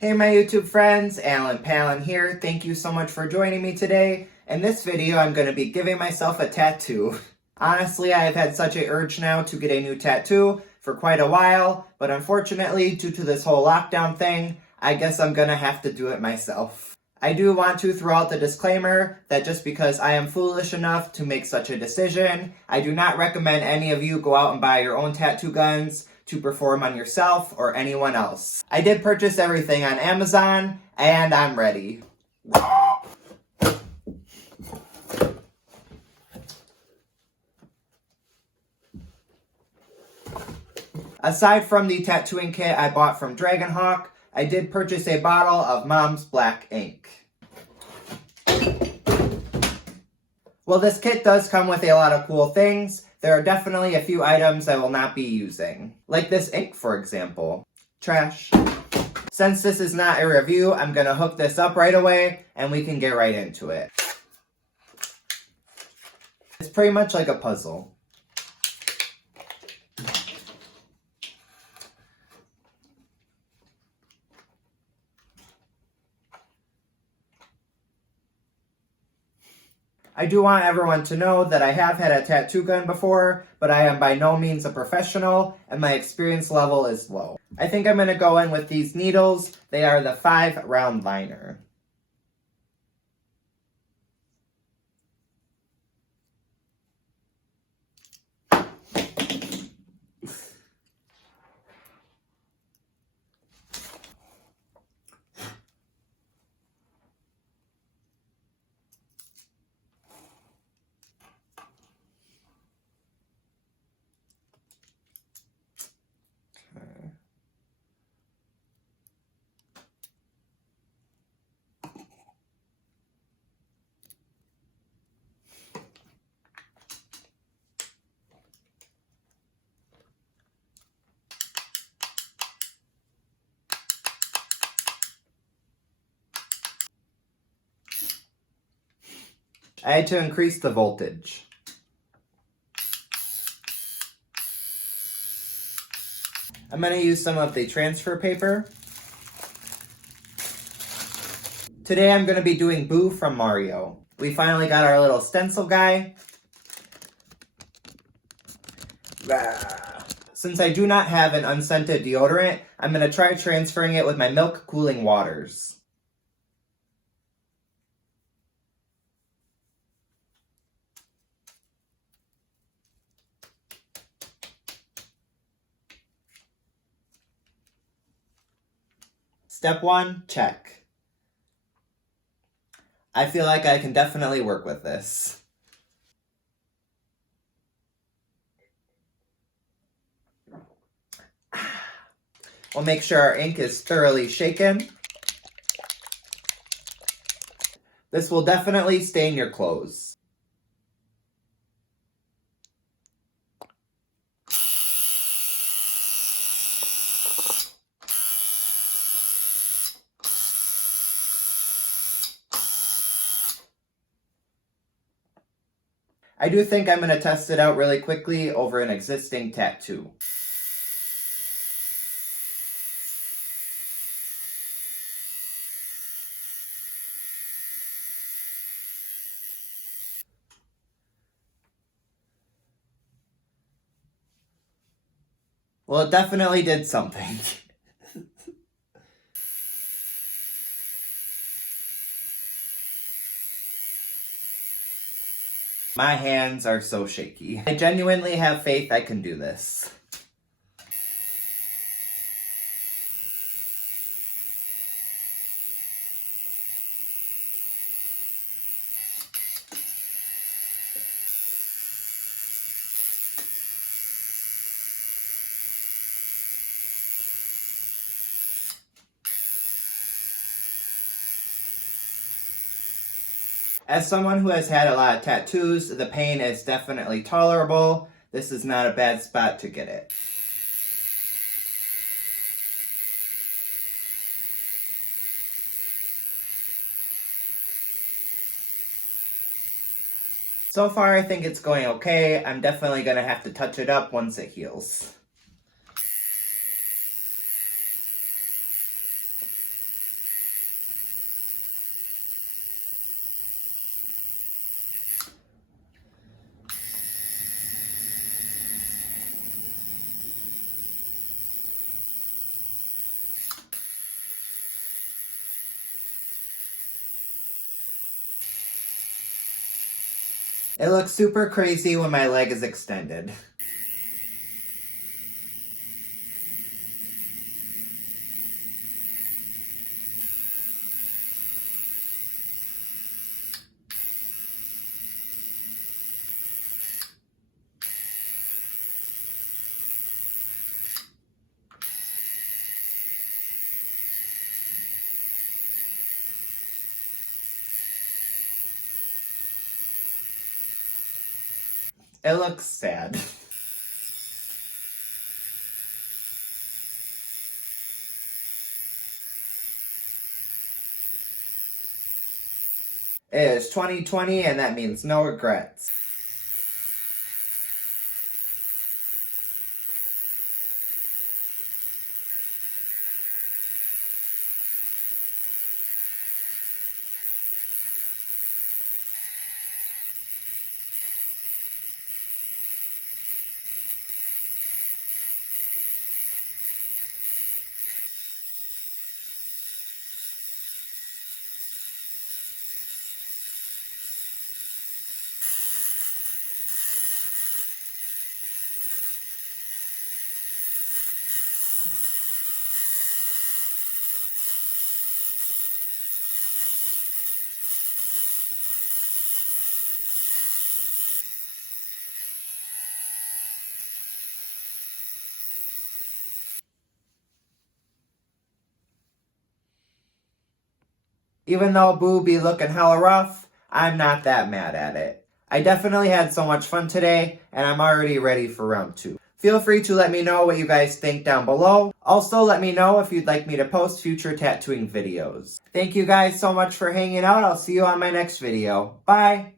Hey my YouTube friends, Alan Palin here. Thank you so much for joining me today. In this video, I'm going to be giving myself a tattoo. Honestly, I have had such an urge now to get a new tattoo for quite a while, but unfortunately, due to this whole lockdown thing, I guess I'm going to have to do it myself. I do want to throw out the disclaimer that just because I am foolish enough to make such a decision, I do not recommend any of you go out and buy your own tattoo guns to perform on yourself or anyone else. I did purchase everything on Amazon, and I'm ready. Aside from the tattooing kit I bought from Dragonhawk, I did purchase a bottle of Mom's Black ink. While this kit does come with a lot of cool things, there are definitely a few items I will not be using. Like this ink, for example. Trash. Since this is not a review, I'm going to hook this up right away, and we can get right into it. It's pretty much like a puzzle. I do want everyone to know that I have had a tattoo gun before, but I am by no means a professional, and my experience level is low. I think I'm going to go in with these needles. They are the 5 round liner. I had to increase the voltage. I'm going to use some of the transfer paper. Today I'm going to be doing Boo from Mario. We finally got our little stencil guy. Since I do not have an unscented deodorant, I'm going to try transferring it with my milk cooling waters. Step 1, check. I feel like I can definitely work with this. We'll make sure our ink is thoroughly shaken. This will definitely stain your clothes. I do think I'm going to test it out really quickly over an existing tattoo. Well, it definitely did something. My hands are so shaky. I genuinely have faith I can do this. As someone who has had a lot of tattoos, the pain is definitely tolerable. This is not a bad spot to get it. So far, I think it's going okay. I'm definitely going to have to touch it up once it heals. It looks super crazy when my leg is extended. It looks sad. It is 2020 and that means no regrets. Even though Boo be looking hella rough, I'm not that mad at it. I definitely had so much fun today, and I'm already ready for round 2. Feel free to let me know what you guys think down below. Also, let me know if you'd like me to post future tattooing videos. Thank you guys so much for hanging out. I'll see you on my next video. Bye!